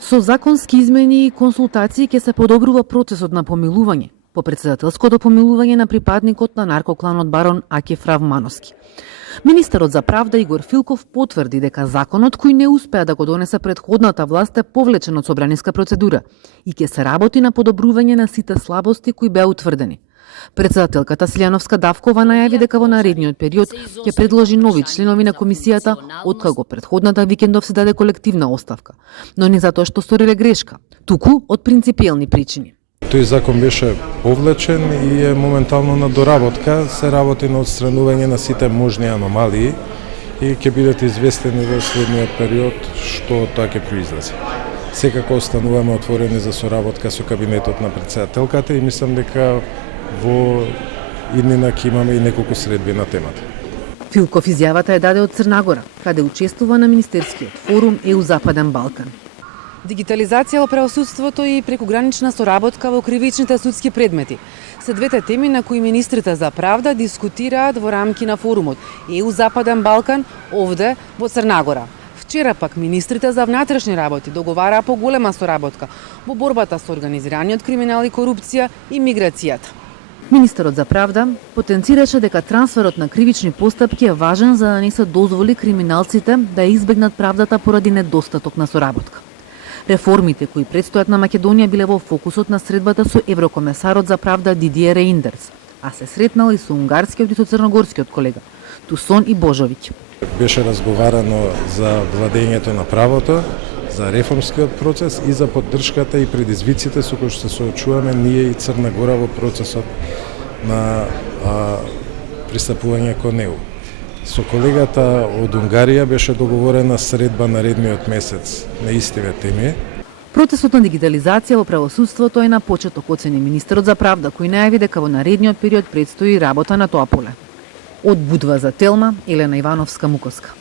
Со законски измени и консултации ќе се подобрува процесот на помилување, по председателското помилување на припадникот на наркокланот барон Акиф Равмановски. Министерот за правда Игор Филков потврди дека законот кој не успеа да го донесе предходната власт е повлечен од собраниска процедура и ќе се работи на подобрување на сите слабости кои беа утврдени. Председателката Силјановска Давкова најави дека во наредниот период ќе предложи нови членови на комисијата, откако предходната викендов се даде колективна оставка, но не затоа што сториле грешка, туку од принципиелни причини. Тој закон беше повлечен и е моментално на доработка, се работи на отстранување на сите можни аномалии и ќе бидете известени во следниот период што тоа ќе произлезе. Секако остануваме отворени за соработка со кабинетот на председателката и мислам дека во иднина ќе имаме и неколку средби на темата. Филков изјавата е даде од Црнагора, каде учествува на Министерскиот форум ЕУ Западен Балкан. Дигитализација во правосудството и прекугранична соработка во кривичните судски предмети се двете теми на кои министрите за правда дискутираат во рамки на форумот ЕУ Западен Балкан овде во Црнагора. Вчера пак министрите за внатрешни работи договараа поголема соработка во борбата со организираниот криминал и корупција и миграцијата. Министерот за правда потенцираше дека трансферот на кривични постапки е важен за да не се дозволи криминалците да избегнат правдата поради недостаток на соработка. Реформите кои предстојат на Македонија биле во фокусот на средбата со еврокомесарот за правда Дидиер Рейндерс, а се сретнал и со унгарскиот и со црногорскиот колега Тусон и Божовиќ. Беше разговарано за владењето на правото, за реформскиот процес и за поддршката и предизвиците со кои што се соочуваме ние и Црна Гора во процесот на пристапување кон ЕУ. Со колегата од Унгарија беше договорена средба наредниот месец на истиве теми. Процесот на дигитализација во правосудството е на почеток, оцени министерот за правда, кој најави дека во наредниот период предстои работа на тоа поле. Од Будва за Телма, Елена Ивановска, Мукоска.